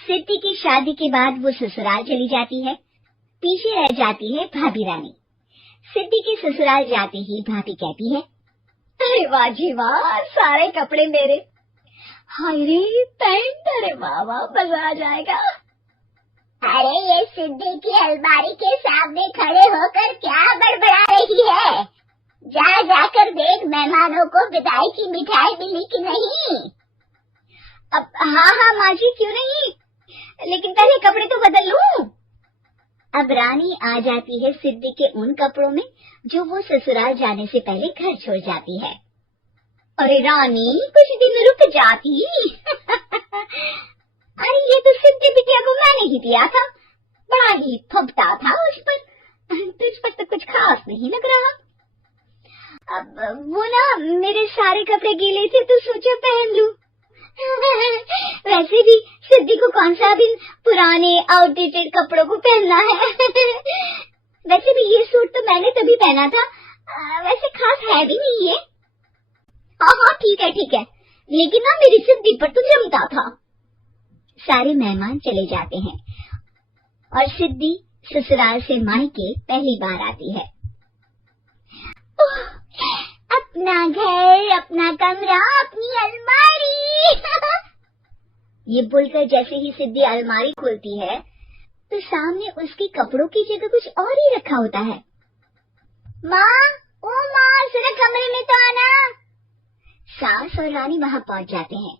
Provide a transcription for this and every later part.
सिद्धि की शादी के बाद वो ससुराल चली जाती है। पीछे रह जाती है भाभी रानी। सिद्धि के ससुराल जाते ही भाभी कहती है, अरे वाह जी वाह, सारे कपड़े मेरे। हाय रे पैंट, अरे वाह वाह, मजा आ जाएगा। अरे ये सिद्धि की अलमारी के सामने खड़े होकर क्या बड़बड़ा रही है? जा जाकर देख मेहमानों को विदाई की मिठाई मिली कि नहीं। अब हाँ माँ जी, क्यों नहीं, लेकिन पहले कपड़े तो बदल लूं। अब रानी आ जाती है सिद्धि के उन कपड़ों में जो वो ससुराल जाने से पहले घर छोड़ जाती है। अरे रानी, कुछ दिन रुक जाती। अरे ये तो सिद्धि बिटिया को मैंने ही दिया था, बड़ा ही फबता था उस पर, तुझ पर तो कुछ खास नहीं लग रहा। अब वो ना मेरे सारे कपड़े गीले थे तो सोचा पहन लूं। वैसे भी सिद्धि को कौन सा भी पुराने आउटडेटेड कपड़ों को पहनना है। वैसे भी ये सूट तो मैंने तभी पहना था, वैसे खास है भी नहीं है। हाँ ठीक है, लेकिन ना मेरी सिद्धि पर तो जमता था। सारे मेहमान चले जाते हैं और सिद्धि ससुराल से मायके पहली बार आती है। अपना घर, अपना कमरा, अपनी अलमारी। ये बोलकर जैसे ही सिद्धि अलमारी खोलती है तो सामने उसके कपड़ों की जगह कुछ और ही रखा होता है। माँ, ओ माँ, जरा कमरे में तो आना। सास और रानी वहाँ पहुँच जाते हैं।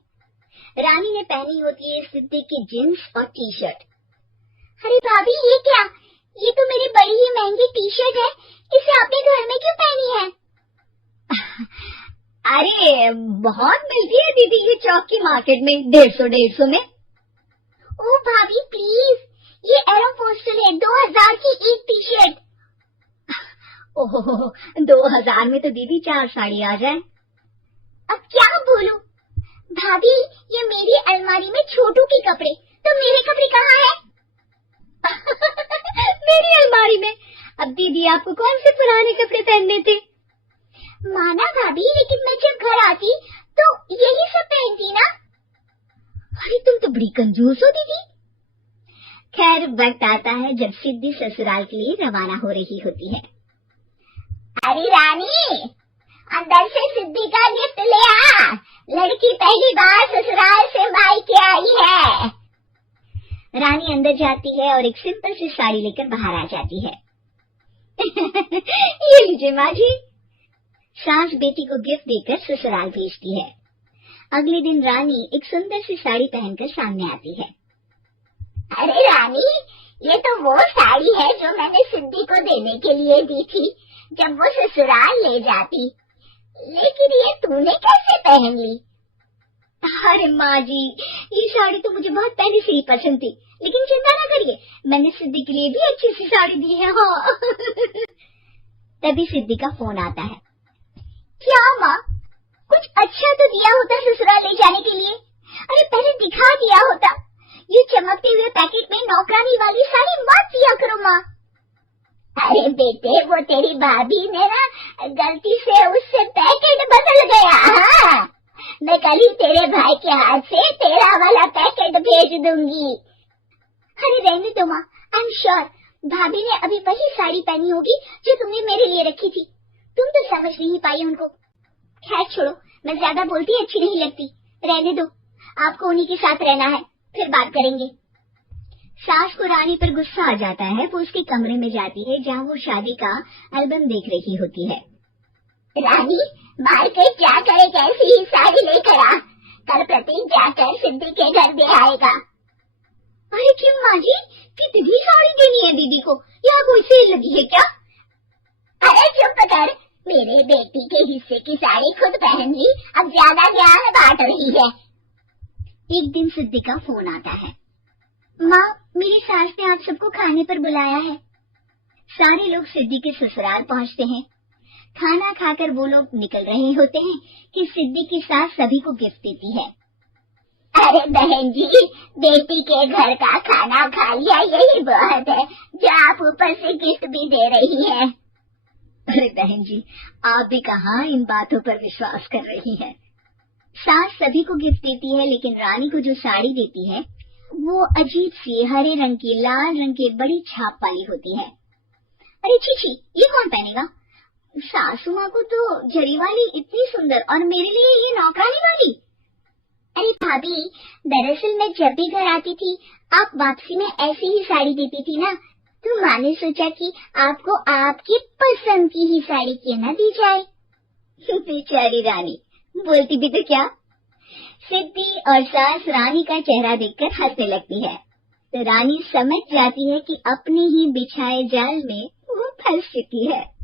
रानी ने पहनी होती है सिद्धि की जींस और टी शर्ट। अरे भाभी, ये क्या? ये तो मेरी बड़ी ही महंगी टी शर्ट है, इसे आपने घर में क्यों पहनी है? अरे बहुत मिलती है दीदी ये चौक की मार्केट में, 150 में। ओ भाभी प्लीज, ये एरोपोस्टल है, 2000 की एक टी शर्ट। ओहो, 2000 में तो दीदी 4 साड़ी आ जाए। अब क्या बोलूं भाभी, ये मेरी अलमारी में छोटू के कपड़े, तो मेरे कपड़े कहाँ हैं? मेरी अलमारी में? अब दीदी आपको कौन से पुराने कपड़े पहनने थे? माना भाभी, लेकिन मैं जब घर आती तो यही सब पहनती ना। अरे तुम तो बड़ी कंजूस हो दीदी। खैर वक्त आता है जब सिद्धि ससुराल के लिए रवाना हो रही होती है। अरे रानी, अंदर से सिद्धि का गिफ्ट ले आ, लड़की पहली बार ससुराल से मायके आई है। रानी अंदर जाती है और एक सिंपल सी साड़ी लेकर बाहर आ जाती है। ये लीजिए माँ जी। सास बेटी को गिफ्ट देकर ससुराल भेजती है। अगले दिन रानी एक सुंदर सी साड़ी पहनकर सामने आती है। अरे रानी, ये तो वो साड़ी है जो मैंने सिद्धि को देने के लिए दी थी जब वो ससुराल ले जाती, लेकिन ये तूने कैसे पहन ली? अरे माँ जी, ये साड़ी तो मुझे बहुत पहले से ही पसंद थी, लेकिन चिंता ना करिए, मैंने सिद्धि के लिए भी अच्छी सी साड़ी दी है। हाँ। तभी सिद्धि का फोन आता है। क्या माँ, कुछ अच्छा तो दिया होता ससुराल ले जाने के लिए। अरे पहले दिखा दिया होता। ये चमकते हुए पैकेट में नौकरानी वाली साड़ी मत दिया करो माँ। अरे बेटे, वो तेरी भाभी ने ना गलती से उससे पैकेट बदल गया। हाँ, मैं कल ही तेरे भाई के हाथ से तेरा वाला पैकेट भेज दूंगी। अरे रहने दो माँ, आई एम श्योर भाभी ने अभी वही साड़ी पहनी होगी जो तुमने मेरे लिए रखी थी। तुम तो समझ नहीं पाई उनको। खैर छोड़ो, मैं ज्यादा बोलती अच्छी नहीं लगती, रहने दो, आपको उन्हीं के साथ रहना है, फिर बात करेंगे। सास को रानी पर गुस्सा आ जाता है। वो उसके कमरे में जाती है जहाँ वो शादी का एल्बम देख रही होती है। रानी, मार्केट जाकर एक ऐसी ही साड़ी लेकर आ, कल प्रतीक जाकर सिद्धि के घर दे आएगा। अरे क्यों माँ जी, कितनी साड़ी देनी है दीदी को? यहाँ कोई सेल लगी है क्या? अरे चुप कर, मेरे बेटी के हिस्से की साड़ी खुद पहन ली, अब ज्यादा ज्ञान बांट रही है। एक दिन सिद्धि का फोन आता है। माँ, मेरी सास ने आप सबको खाने पर बुलाया है। सारे लोग सिद्धि के ससुराल पहुँचते हैं। खाना खाकर वो लोग निकल रहे होते हैं कि सिद्धि की सास सभी को गिफ्ट देती है। अरे बहन जी, बेटी के घर का खाना खा लिया, यही बहुत है जो आप ऊपर से गिफ्ट भी दे रही है। अरे बहन जी, आप भी कहाँ इन बातों पर विश्वास कर रही हैं। सास सभी को गिफ्ट देती है, लेकिन रानी को जो साड़ी देती है वो अजीब सी हरे रंग की, लाल रंग की बड़ी छाप वाली होती है। अरे छी, ये कौन पहनेगा? सासू माँ को तो जरी वाली इतनी सुंदर, और मेरे लिए ये नौकरानी वाली। अरे भाभी, दरअसल मैं जब भी घर आती थी आप वापसी में ऐसी ही साड़ी देती थी ना, तो माँ ने सोचा कि आपको आपकी पसंद की ही साड़ी क्यों न दी जाए। बेचारी रानी, बोलती भी तो क्या। सिद्धि और सास रानी का चेहरा देखकर हंसने लगती है, तो रानी समझ जाती है कि अपने ही बिछाए जाल में वो फंस चुकी है।